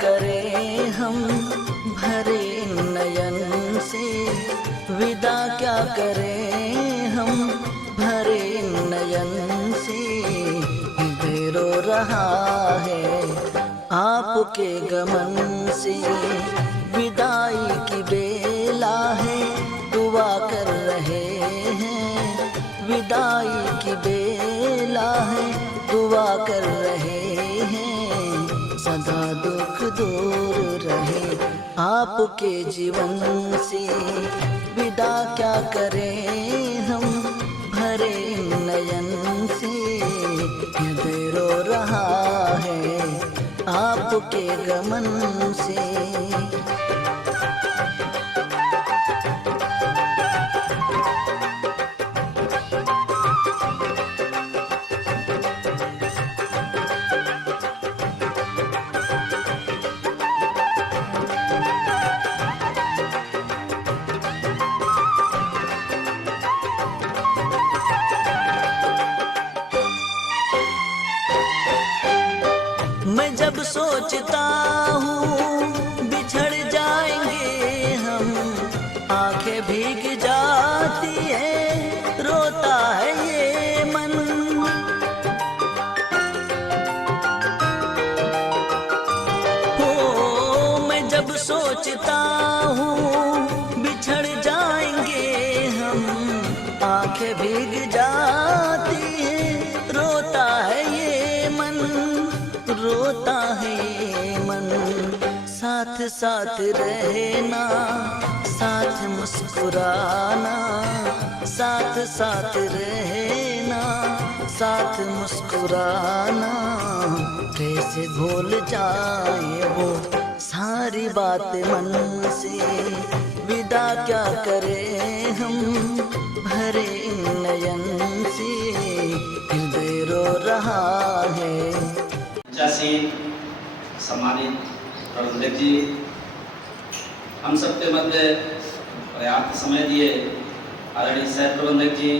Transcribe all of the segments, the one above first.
करें हम भरे नयन से, विदा क्या करें हम भरे नयन से। हृदय रो रहा है आपके गमन से, विदाई की बेला है दुआ कर रहे हैं, विदाई की बेला है दुआ कर रहे हैं। सदा दुख दूर रहे आपके जीवन से, विदा क्या करें हम भरे नयन से। हृदय रो रहा है आपके गमन से। मैं जब सोचता हूँ बिछड़ जाएंगे हम, आंखें भीग जाती है रोता है ये मन। हो मैं जब सोचता हूँ बिछड़ जाएंगे हम, आंखें भीग जाती है रोता है ये मन, रोता है ये मन। साथ साथ रहना, साथ मुस्कुराना, साथ साथ रहना, साथ मुस्कुराना। कैसे भूल जाए वो सारी बात मन से, विदा क्या करें हम भरे नयन से। हृदय रो रहा है। सम्मानित प्रबंधक जी, हम सबके मध्य पर्याप्त समय दिए। आदरणीय सह प्रबंधक जी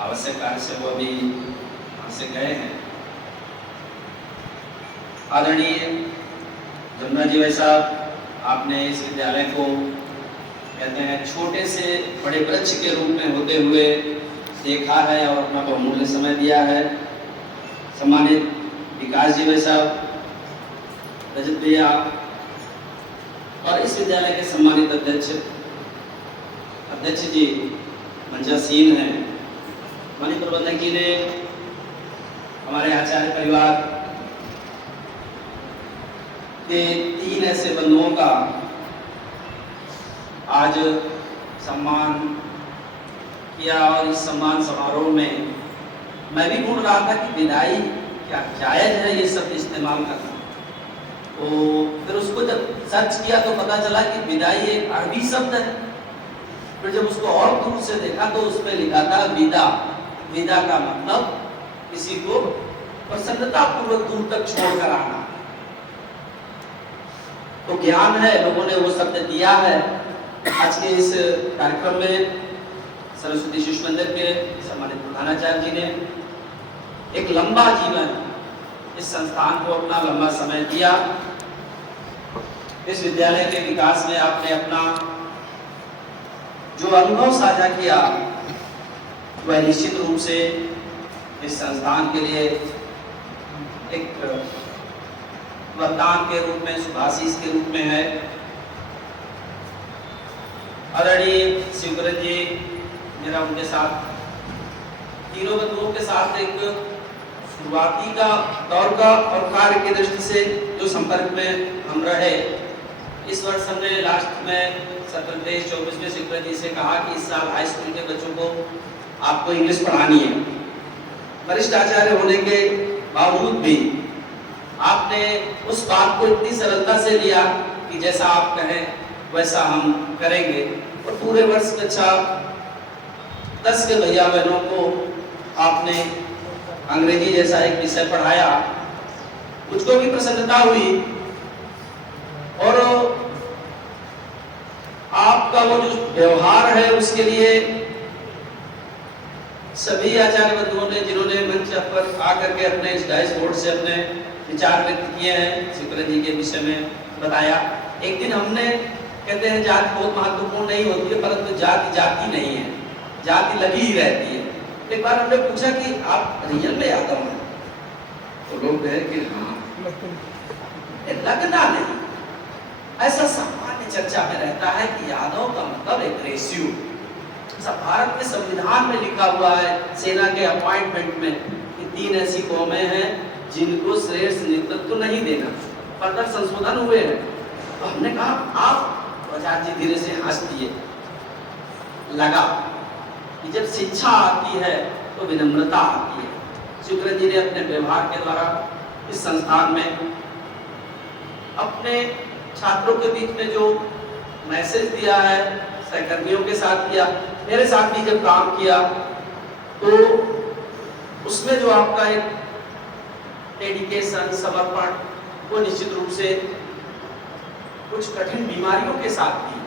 आवश्यक कार्य से वो अभी यहाँ से गए हैं। आदरणीय जमुना जी भाई साहब, आपने इस विद्यालय को कहते हैं छोटे से बड़े वृक्ष के रूप में होते हुए देखा है और अपना बहुमूल्य समय दिया है। सम्मानित विकास जी भाई साहब, रजत भैया और इस विद्यालय के सम्मानित अध्यक्ष जी मंचासीन हैं। माननीय प्रबंधक जी ने हमारे आचार्य परिवार के 3 ऐसे बंधुओं का आज सम्मान किया और इस सम्मान समारोह में मैं भी ढूंढ रहा था कि विदाई क्या जायज है ये शब्द इस्तेमाल करना। तो फिर उसको जब सर्च किया तो पता चला कि विदाई एक अरबी शब्द है। फिर जब उसको और दूर से देखा तो उसमें लिखा था विदा। विदा का मतलब किसी को प्रसन्नता पूर्वक दूर तक छोड़कर आना। तो ज्ञान है, लोगों ने वो शब्द दिया है। आज के इस कार्यक्रम में सरस्वती शिशु मंदिर के सम्मानित प्रधानाचार्य जी ने एक लंबा जीवन इस संस्थान को अपना लंबा समय दिया। इस विद्यालय के विकास में आपने अपना जो अनुभव साझा किया वह निश्चित रूप से इस संस्थान के लिए एक वरदान के रूप में, शुभाशीष के रूप में है। आदरणीय शिवकरण जी, मेरा उनके साथ तीनों बंधुओं के साथ एक शुरुआती का दौर का और कार्य की दृष्टि से जो संपर्क में हम रहे। इस वर्ष हमने लास्ट में 17-24 में शिवकरण जी से कहा कि इस साल हाई स्कूल के बच्चों को आपको इंग्लिश पढ़ानी है। वरिष्ठ आचार्य होने के बावजूद भी आपने उस बात को इतनी सरलता से लिया कि जैसा आप कहें वैसा हम करेंगे। और पूरे वर्ष कक्षा 10 के भैया बहनों को आपने अंग्रेजी जैसा एक विषय पढ़ाया। मुझको भी प्रसन्नता हुई और आपका वो जो व्यवहार है उसके लिए सभी आचार्य बंधुओं ने, जिन्होंने मंच पर आकर के अपने इस डाइस बोर्ड से अपने विचार व्यक्त किए हैं शुक्र जी के विषय में बताया। एक दिन हमने कहते हैं जाति बहुत महत्वपूर्ण नहीं होती है, परंतु जाति जाति नहीं है, जाति लगी ही रहती है। एक बार हमने पूछा कि आप रियल में यादव हैं, तो लोग कहे कि हाँ, लगना नहीं। ऐसा सामान्य चर्चा में रहता है कि यादव का मतलब एक रेशियो, सब भारत के संविधान में लिखा हुआ है, सेना के अपॉइंटमेंट में कि 3 ऐसी कौमें हैं जिनको श्रेष्ठ नेतृत्व नहीं देना, फर्दर संशोधन हुए हैं। तो हमने कहा आप आचार्य जी धीरे से हंस दिए। लगा कि जब शिक्षा आती है तो विनम्रता आती है। शुक्र जी ने अपने व्यवहार के द्वारा इस संस्थान में अपने छात्रों के बीच में जो मैसेज दिया है, सहकर्मियों के साथ किया, मेरे साथ भी जब काम किया, तो उसमें जो आपका एक डेडिकेशन, समर्पण, वो निश्चित रूप से कुछ कठिन बीमारियों के साथ भी,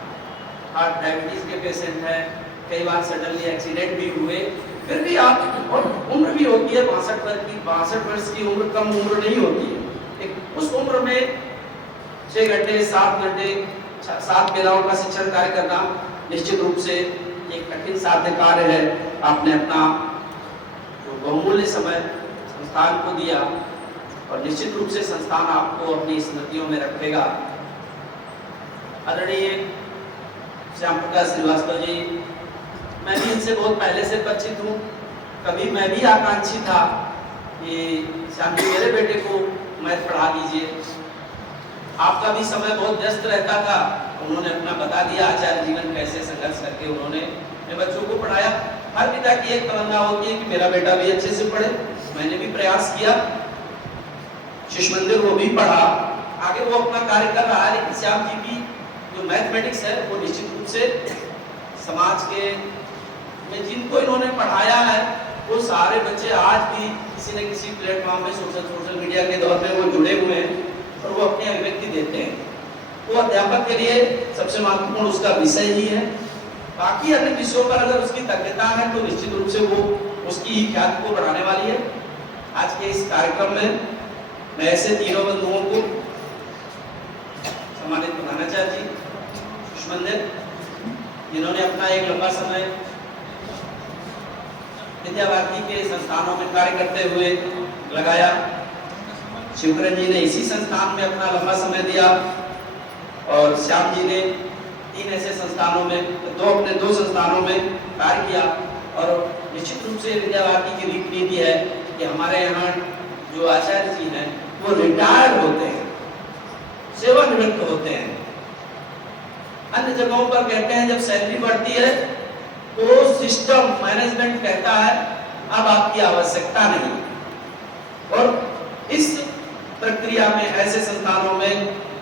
हार्ट डायबिटीज के पेशेंट हैं, कई बार सडनली एक्सीडेंट भी हुए, फिर भी आप, और उम्र भी होती है 62 वर्ष की उम्र कम उम्र नहीं होती है। एक उस उम्र में 6 घंटे 7 घंटे 7 बेलाओं का शिक्षण कार्य करना निश्चित रूप से एक कठिन साध्य कार्य है। आपने अपना जो बहुमूल्य समय संस्थान को दिया और निश्चित रूप से संस्थान आपको अपनी स्मृतियों में रखेगा। आदरणीय श्याम प्रकाश श्रीवास्तव जी, मैं भी इनसे बहुत पहले से परिचित हूँ। कभी मैं भी आकांक्षी था कि श्याम जी मेरे बेटे को मैथ पढ़ा दीजिए। आपका भी समय बहुत व्यस्त रहता था, उन्होंने अपना बता दिया आचार्य जीवन कैसे संघर्ष करके उन्होंने अपने बच्चों को पढ़ाया। हर पिता की एक तमन्ना होती है कि मेरा बेटा भी अच्छे से पढ़े। मैंने भी प्रयास किया, शिशु मंदिर वो भी पढ़ा, आगे वो अपना कार्य कर रहा है। लेकिन श्याम जी की जो मैथमेटिक्स है वो निश्चित रूप से समाज के में जिनको इन्होंने पढ़ाया है वो सारे बच्चे आज भी किसी न किसी प्लेटफॉर्म में सोशल मीडिया के दौर में वो जुड़े हुए हैं और वो अपनी अभिव्यक्ति देते हैं। वो अध्यापक के लिए सबसे महत्वपूर्ण उसका विषय ही है। बाकी अन्य विषयों पर अगर उसकी तज्ञता है तो निश्चित रूप से वो उसकी ही ख्याति को बढ़ाने वाली है। आज के इस कार्यक्रम में मैं ऐसे तीनों बंधुओं को सम्मानित बनाना चाहती हूँ। शिशु मंदिर जिन्होंने अपना एक लंबा समय विद्या भारती के संस्थानों में कार्य करते हुए लगाया। शिवकरण जी ने इसी संस्थान में अपना लंबा समय दिया और श्याम जी ने 3 ऐसे संस्थानों में, अपने 2 संस्थानों में कार्य किया। और निश्चित रूप से विद्या भारती की रीति नीति है कि हमारे यहाँ जो आचार्य जी हैं वो रिटायर्ड होते हैं, सेवानिवृत्त होते हैं। अन्य जगहों पर कहते हैं जब सैलरी बढ़ती है तो सिस्टम मैनेजमेंट कहता है अब आपकी आवश्यकता नहीं। और इस प्रक्रिया में ऐसे संस्थानों में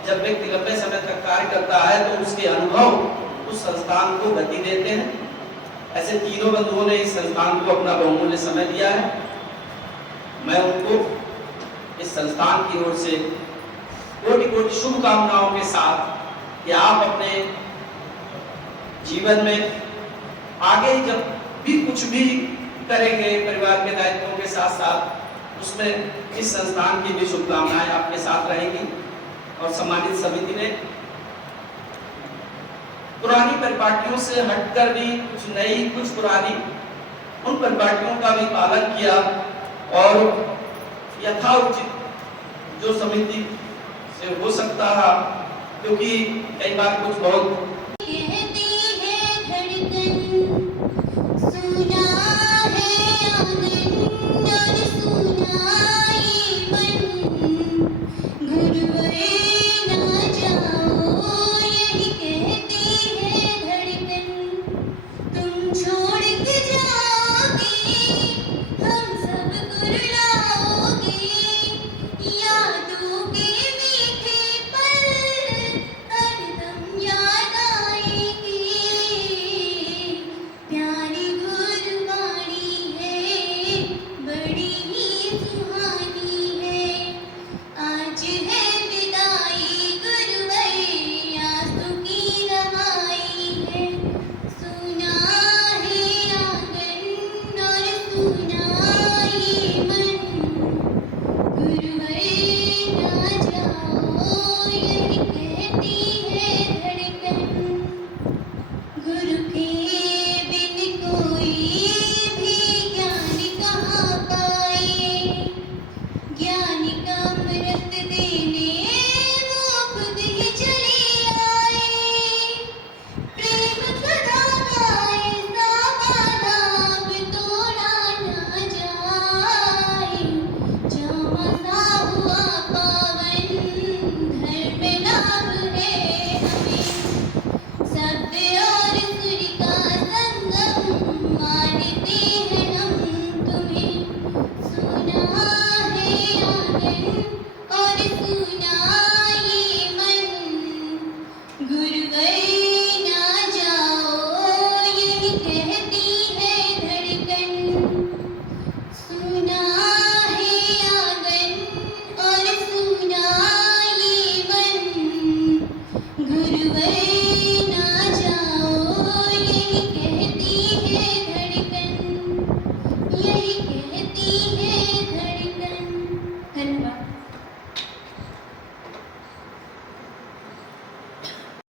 जब व्यक्ति लंबे समय तक कार्य करता है तो उसके अनुभव उस संस्थान को गति देते हैं। ऐसे तीनों बंधुओं ने इस संस्थान को अपना बहुमूल्य समय दिया है। मैं उनको इस संस्थान की ओर से कोटि-कोटि शुभकामनाओं के साथ कि आप अपने जीवन में आगे जब भी कुछ भी करेंगे परिवार के दायित्वों के साथ साथ उसमें इस संस्थान की भी शुभकामनाएं आपके साथ रहेंगी। और सम्मानित समिति ने पुरानी परिपाटियों से हटकर भी कुछ नई कुछ पुरानी उन परिपाटियों का भी पालन किया और यथाउचित जो समिति से हो सकता है, क्योंकि कई बार कुछ बहुत